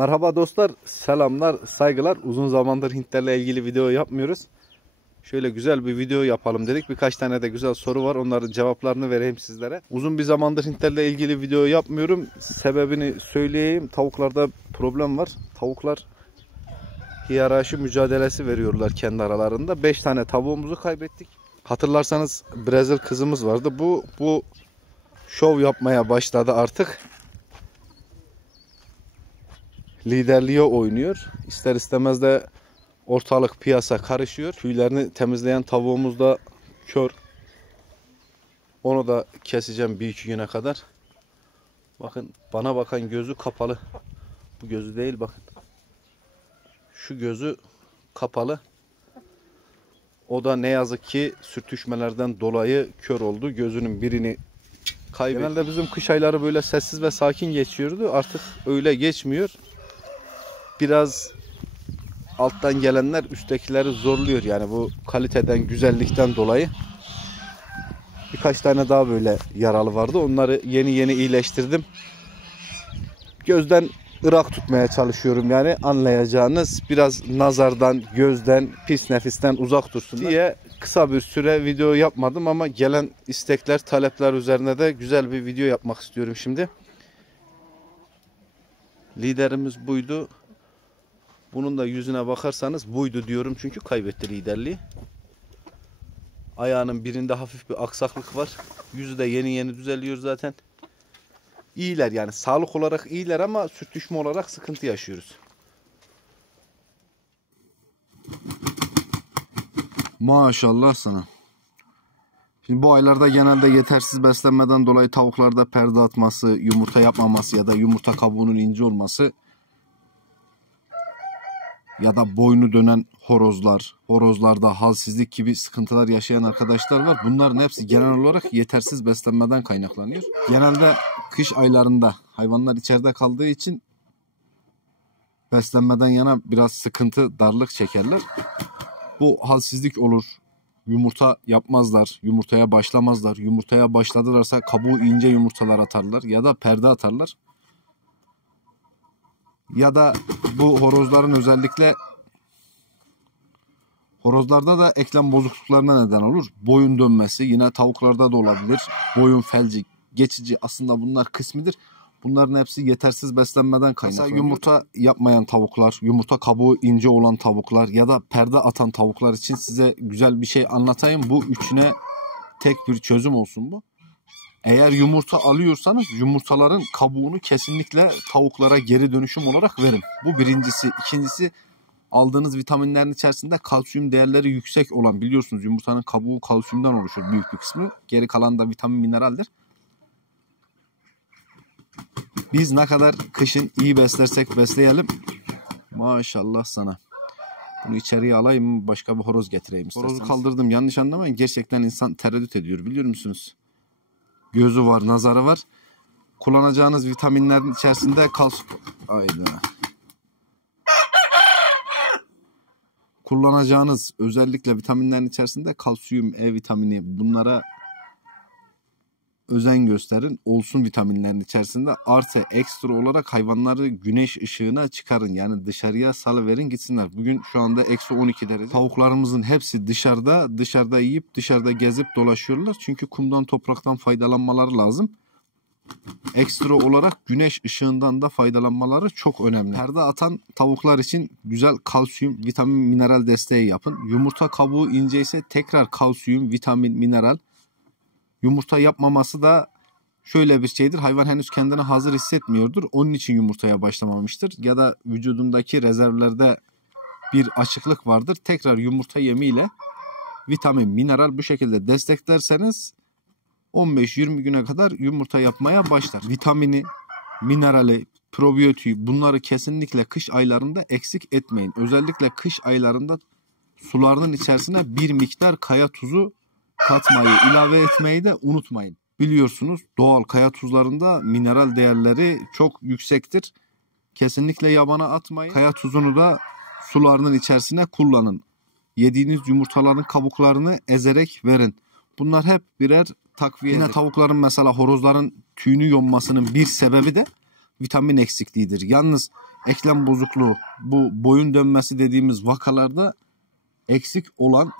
Merhaba dostlar, selamlar, saygılar. Uzun zamandır Hintlerle ilgili video yapmıyoruz. Şöyle güzel bir video yapalım dedik. Birkaç tane de güzel soru var. Onların cevaplarını vereyim sizlere. Uzun bir zamandır Hintlerle ilgili video yapmıyorum. Sebebini söyleyeyim. Tavuklarda problem var. Tavuklar hiyerarşi mücadelesi veriyorlar kendi aralarında. 5 tane tavuğumuzu kaybettik. Hatırlarsanız Brezil kızımız vardı. Bu şov yapmaya başladı artık. Liderliğe oynuyor. İster istemez de ortalık piyasa karışıyor. Tüylerini temizleyen tavuğumuz da kör. Onu da keseceğim bir iki güne kadar. Bakın bana bakan gözü kapalı. Bu gözü değil bakın. Şu gözü kapalı. O da ne yazık ki sürtüşmelerden dolayı kör oldu. Gözünün birini kaybetti. Genelde bizim kış ayları böyle sessiz ve sakin geçiyordu. Artık öyle geçmiyor. Biraz alttan gelenler üsttekileri zorluyor. Yani bu kaliteden, güzellikten dolayı. Birkaç tane daha böyle yaralı vardı. Onları yeni iyileştirdim. Gözden ırak tutmaya çalışıyorum yani anlayacağınız. Biraz nazardan, gözden, pis nefisten uzak dursunlar diye kısa bir süre video yapmadım ama gelen istekler, talepler üzerine de güzel bir video yapmak istiyorum şimdi. Liderimiz buydu. Bunun da yüzüne bakarsanız buydu diyorum çünkü kaybetti liderliği. Ayağının birinde hafif bir aksaklık var. Yüzü de yeni düzeliyor zaten. İyiler yani sağlık olarak iyiler ama sürtüşme olarak sıkıntı yaşıyoruz. Maşallah sana. Şimdi bu aylarda genelde yetersiz beslenmeden dolayı tavuklarda perde atması, yumurta yapmaması ya da yumurta kabuğunun ince olması ya da boynu dönen horozlar, horozlarda halsizlik gibi sıkıntılar yaşayan arkadaşlar var. Bunların hepsi genel olarak yetersiz beslenmeden kaynaklanıyor. Genelde kış aylarında hayvanlar içeride kaldığı için beslenmeden yana biraz sıkıntı, darlık çekerler. Bu halsizlik olur. Yumurta yapmazlar, yumurtaya başlamazlar. Yumurtaya başladılarsa kabuğu ince yumurtalar atarlar ya da perde atarlar. Ya da bu horozların özellikle horozlarda da eklem bozukluklarına neden olur. Boyun dönmesi yine tavuklarda da olabilir. Boyun felci, geçici aslında bunlar kısmidir. Bunların hepsi yetersiz beslenmeden kaynaklanıyor. Yumurta yapmayan tavuklar, yumurta kabuğu ince olan tavuklar ya da perde atan tavuklar için size güzel bir şey anlatayım. Bu üçüne tek bir çözüm olsun bu. Eğer yumurta alıyorsanız yumurtaların kabuğunu kesinlikle tavuklara geri dönüşüm olarak verin. Bu birincisi. İkincisi aldığınız vitaminlerin içerisinde kalsiyum değerleri yüksek olan, biliyorsunuz yumurtanın kabuğu kalsiyumdan oluşur büyük bir kısmı. Geri kalan da vitamin mineraldir. Biz ne kadar kışın iyi beslersek besleyelim. Maşallah sana. Bunu içeriye alayım mı başka bir horoz getireyim isterseniz. Horozu kaldırdım, yanlış anlamayın. Gerçekten insan tereddüt ediyor biliyor musunuz? Gözü var, nazarı var. Kullanacağınız vitaminlerin içerisinde kullanacağınız özellikle vitaminlerin içerisinde kalsiyum, E vitamini, bunlara özen gösterin. Olsun vitaminlerin içerisinde artı ekstra olarak hayvanları güneş ışığına çıkarın. Yani dışarıya salıverin gitsinler. Bugün şu anda eksi 12 derece. Tavuklarımızın hepsi dışarıda yiyip dışarıda gezip dolaşıyorlar. Çünkü kumdan topraktan faydalanmaları lazım. Ekstra olarak güneş ışığından da faydalanmaları çok önemli. Perde atan tavuklar için güzel kalsiyum, vitamin, mineral desteği yapın. Yumurta kabuğu ince ise tekrar kalsiyum, vitamin, mineral. Yumurta yapmaması da şöyle bir şeydir. Hayvan henüz kendini hazır hissetmiyordur. Onun için yumurtaya başlamamıştır. Ya da vücudundaki rezervlerde bir açıklık vardır. Tekrar yumurta yemiyle vitamin, mineral bu şekilde desteklerseniz 15-20 güne kadar yumurta yapmaya başlar. Vitamini, minerali, probiyotiği bunları kesinlikle kış aylarında eksik etmeyin. Özellikle kış aylarında sularının içerisine bir miktar kaya tuzu katmayı, ilave etmeyi de unutmayın. Biliyorsunuz doğal kaya tuzlarında mineral değerleri çok yüksektir. Kesinlikle yabana atmayın. Kaya tuzunu da sularının içerisine kullanın. Yediğiniz yumurtaların kabuklarını ezerek verin. Bunlar hep birer takviye. Yine tavukların mesela horozların tüyünü yonmasının bir sebebi de vitamin eksikliğidir. Yalnız eklem bozukluğu, bu boyun dönmesi dediğimiz vakalarda eksik olan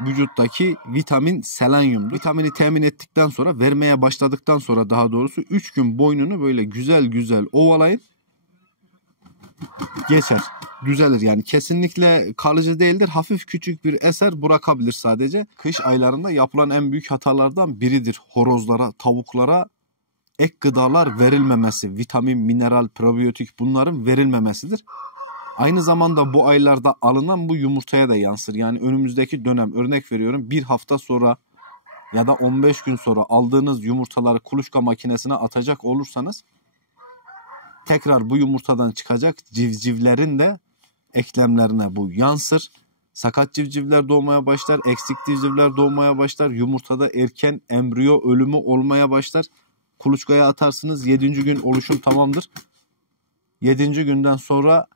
vücuttaki vitamin selenyumdur. Vitamini temin ettikten sonra, vermeye başladıktan sonra daha doğrusu 3 gün boynunu böyle güzel güzel ovalayın. Geçer. Düzelir yani. Kesinlikle kalıcı değildir. Hafif küçük bir eser bırakabilir sadece. Kış aylarında yapılan en büyük hatalardan biridir. Horozlara, tavuklara ek gıdalar verilmemesi. Vitamin, mineral, probiyotik bunların verilmemesidir. Aynı zamanda bu aylarda alınan bu yumurtaya da yansır. Yani önümüzdeki dönem, örnek veriyorum, bir hafta sonra ya da 15 gün sonra aldığınız yumurtaları kuluçka makinesine atacak olursanız tekrar bu yumurtadan çıkacak civcivlerin de eklemlerine bu yansır. Sakat civcivler doğmaya başlar, eksik civcivler doğmaya başlar. Yumurtada erken embriyo ölümü olmaya başlar. Kuluçkaya atarsınız, 7. gün oluşum tamamdır. 7. günden sonra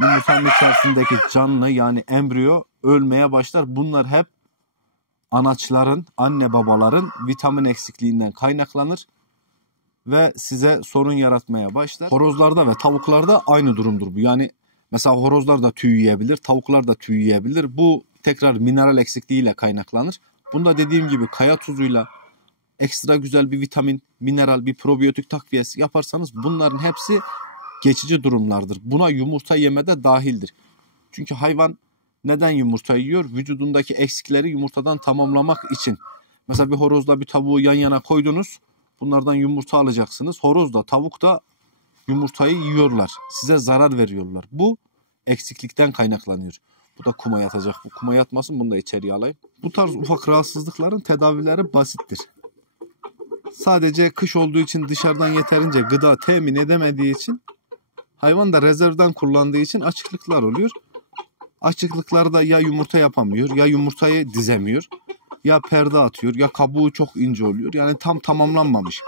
yumurtanın içerisindeki canlı yani embriyo ölmeye başlar. Bunlar hep anaçların, anne babaların vitamin eksikliğinden kaynaklanır ve size sorun yaratmaya başlar. Horozlarda ve tavuklarda aynı durumdur bu. Yani mesela horozlar da tüy yiyebilir, tavuklar da tüy yiyebilir. Bu tekrar mineral eksikliğiyle kaynaklanır. Bunda dediğim gibi kaya tuzuyla ekstra güzel bir vitamin, mineral, bir probiyotik takviyesi yaparsanız bunların hepsi geçici durumlardır. Buna yumurta yeme de dahildir. Çünkü hayvan neden yumurta yiyor? Vücudundaki eksikleri yumurtadan tamamlamak için. Mesela bir horozla bir tavuğu yan yana koydunuz. Bunlardan yumurta alacaksınız. Horoz da tavuk da yumurtayı yiyorlar. Size zarar veriyorlar. Bu eksiklikten kaynaklanıyor. Bu da kuma yatacak. Bu kuma yatmasın, bunu da içeriye alayım. Bu tarz ufak rahatsızlıkların tedavileri basittir. Sadece kış olduğu için dışarıdan yeterince gıda temin edemediği için hayvan da rezervden kullandığı için açıklıklar oluyor. Açıklıklarda ya yumurta yapamıyor, ya yumurtayı dizemiyor, ya perde atıyor, ya kabuğu çok ince oluyor. Yani tam tamamlanmamış.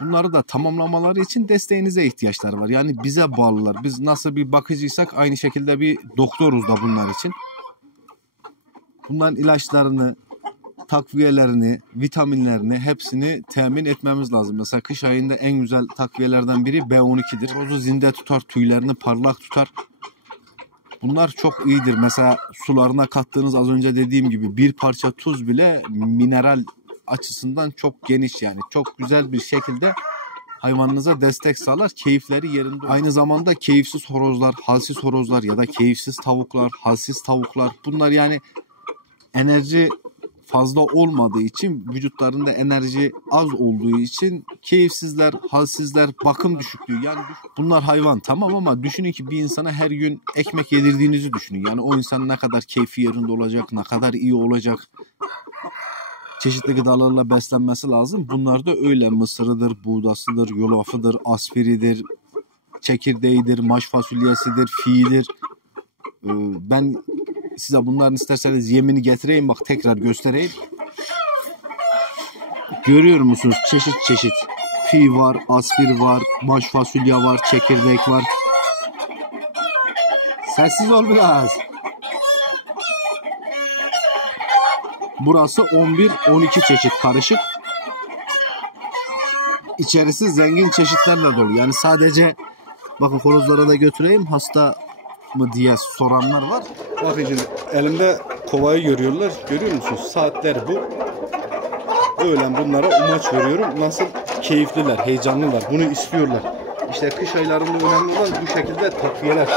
Bunları da tamamlamaları için desteğinize ihtiyaçları var. Yani bize bağlılar. Biz nasıl bir bakıcıysak aynı şekilde bir doktoruz da bunlar için. Bunların ilaçlarını, takviyelerini, vitaminlerini hepsini temin etmemiz lazım. Mesela kış ayında en güzel takviyelerden biri B12'dir. Horozu zinde tutar, tüylerini parlak tutar. Bunlar çok iyidir. Mesela sularına kattığınız, az önce dediğim gibi, bir parça tuz bile mineral açısından çok geniş, yani çok güzel bir şekilde hayvanınıza destek sağlar. Keyifleri yerinde. Aynı zamanda keyifsiz horozlar, halsiz horozlar ya da keyifsiz tavuklar, halsiz tavuklar, bunlar yani enerji fazla olmadığı için, vücutlarında enerji az olduğu için keyifsizler, halsizler, bakım düşüklüğü. Yani bunlar hayvan tamam, ama düşünün ki bir insana her gün ekmek yedirdiğinizi düşünün. Yani o insan ne kadar keyfi yerinde olacak, ne kadar iyi olacak. Çeşitli gıdalarla beslenmesi lazım. Bunlar da öyle. Mısırıdır, buğdasıdır, yulafıdır, aspiridir, çekirdeğidir, maş fasulyesidir, fiidir. Ben size bunların isterseniz yemini getireyim, bak tekrar göstereyim. Görüyor musunuz? Çeşit çeşit. Fi var, aspir var, maş fasulye var, çekirdek var. Sessiz ol biraz. Burası 11-12 çeşit karışık. İçerisi zengin çeşitlerle dolu. Yani sadece bakın, horozlara da götüreyim, hasta mı diye soranlar var. Bakın şimdi elimde kovayı görüyorlar. Görüyor musunuz? Saatler bu. Öğlen bunlara umaç veriyorum. Nasıl keyifliler, heyecanlılar. Bunu istiyorlar. İşte kış aylarında önemli olan bu şekilde takviyeler.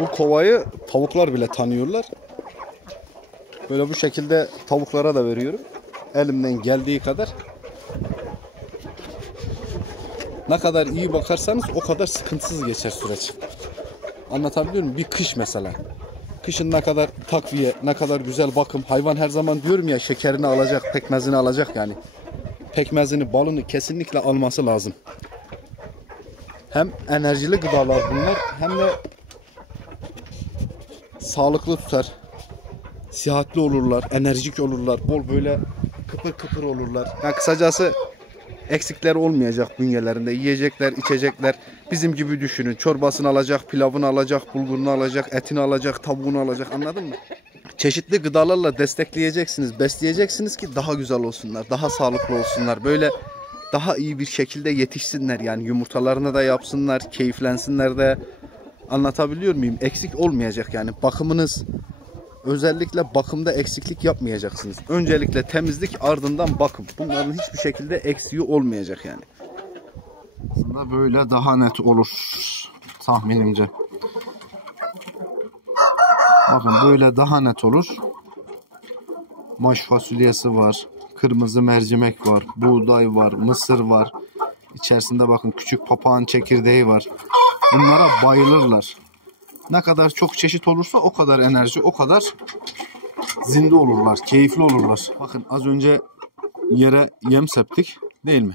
Bu kovayı tavuklar bile tanıyorlar. Böyle bu şekilde tavuklara da veriyorum. Elimden geldiği kadar. Ne kadar iyi bakarsanız o kadar sıkıntısız geçer süreç. Anlatabiliyor muyum? Bir kış mesela. Kışın ne kadar takviye, ne kadar güzel bakım. Hayvan her zaman diyorum ya, şekerini alacak, pekmezini alacak yani. Pekmezini, balını kesinlikle alması lazım. Hem enerjili gıdalar bunlar, hem de sağlıklı tutar. Sıhhatli olurlar, enerjik olurlar, bol böyle kıpır kıpır olurlar. Yani kısacası eksikleri olmayacak bünyelerinde. Yiyecekler, içecekler. Bizim gibi düşünün. Çorbasını alacak, pilavını alacak, bulgurunu alacak, etini alacak, tavuğunu alacak. Anladın mı? Çeşitli gıdalarla destekleyeceksiniz, besleyeceksiniz ki daha güzel olsunlar, daha sağlıklı olsunlar. Böyle daha iyi bir şekilde yetişsinler. Yani yumurtalarını da yapsınlar, keyiflensinler de. Anlatabiliyor muyum? Eksik olmayacak yani. Bakımınız, özellikle bakımda eksiklik yapmayacaksınız. Öncelikle temizlik, ardından bakım. Bunların hiçbir şekilde eksiği olmayacak yani. Aslında böyle daha net olur tahminimce. Bakın böyle daha net olur. Maş fasulyesi var, kırmızı mercimek var, buğday var, mısır var. İçerisinde bakın küçük papağan çekirdeği var. Bunlara bayılırlar. Ne kadar çok çeşit olursa o kadar enerji, o kadar zinde olurlar, keyifli olurlar. Bakın az önce yere yem septik, değil mi?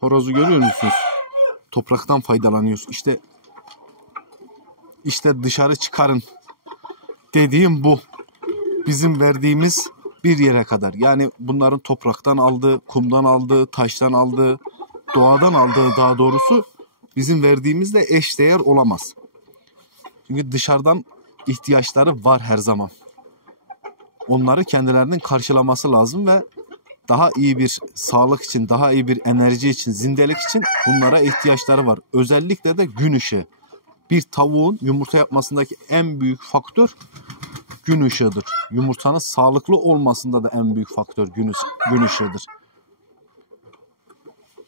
Horozu görüyor musunuz? Topraktan faydalanıyoruz. İşte dışarı çıkarın dediğim bu. Bizim verdiğimiz bir yere kadar. Yani bunların topraktan aldığı, kumdan aldığı, taştan aldığı, doğadan aldığı daha doğrusu bizim verdiğimizle eşdeğer olamaz. Çünkü dışarıdan ihtiyaçları var her zaman. Onları kendilerinin karşılaması lazım ve daha iyi bir sağlık için, daha iyi bir enerji için, zindelik için bunlara ihtiyaçları var. Özellikle de gün ışığı. Bir tavuğun yumurta yapmasındaki en büyük faktör gün ışığıdır. Yumurtanın sağlıklı olmasında da en büyük faktör gün ışığıdır.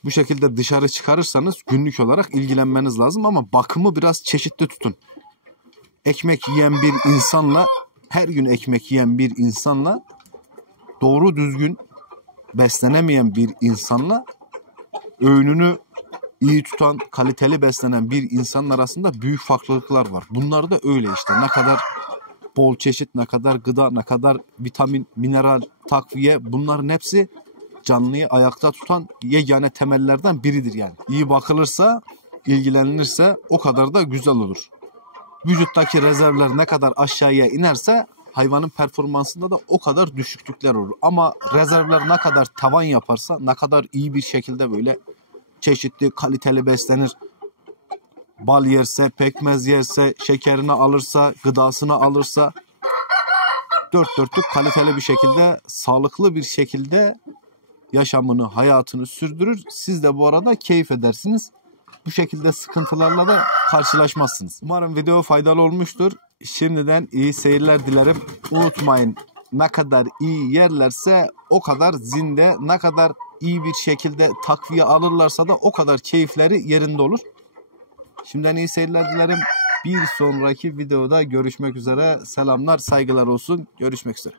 Bu şekilde dışarı çıkarırsanız günlük olarak ilgilenmeniz lazım ama bakımı biraz çeşitli tutun. Ekmek yiyen bir insanla, her gün ekmek yiyen bir insanla, doğru düzgün beslenemeyen bir insanla, öğününü iyi tutan, kaliteli beslenen bir insanın arasında büyük farklılıklar var. Bunlar da öyle işte. Ne kadar bol çeşit, ne kadar gıda, ne kadar vitamin, mineral, takviye, bunların hepsi canlıyı ayakta tutan yegane temellerden biridir yani. İyi bakılırsa, ilgilenilirse o kadar da güzel olur. Vücuttaki rezervler ne kadar aşağıya inerse hayvanın performansında da o kadar düşüklükler olur. Ama rezervler ne kadar tavan yaparsa, ne kadar iyi bir şekilde böyle çeşitli, kaliteli beslenir, bal yerse, pekmez yerse, şekerini alırsa, gıdasını alırsa, dört dörtlük kaliteli bir şekilde, sağlıklı bir şekilde yaşamını, hayatını sürdürür. Siz de bu arada keyif edersiniz. Bu şekilde sıkıntılarla da karşılaşmazsınız. Umarım video faydalı olmuştur. Şimdiden iyi seyirler dilerim. Unutmayın, ne kadar iyi yerlerse o kadar zinde, ne kadar iyi bir şekilde takviye alırlarsa da o kadar keyifleri yerinde olur. Şimdiden iyi seyirler dilerim. Bir sonraki videoda görüşmek üzere. Selamlar, saygılar olsun. Görüşmek üzere.